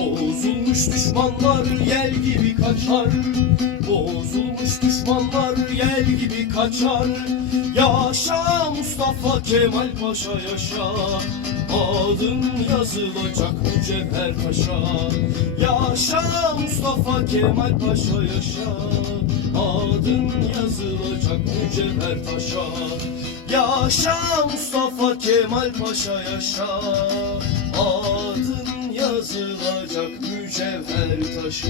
Bozulmuş düşmanlar yel gibi kaçar. Bozulmuş düşmanlar yel gibi kaçar. Yaşa Mustafa Kemal Paşa yaşa. Adın yazılacak mücevher taşa. Yaşa Mustafa Kemal Paşa yaşa. Adın yazılacak mücevher taşa. Yaşa Mustafa Kemal Paşa yaşa. Adın yazılacak mücevher taşa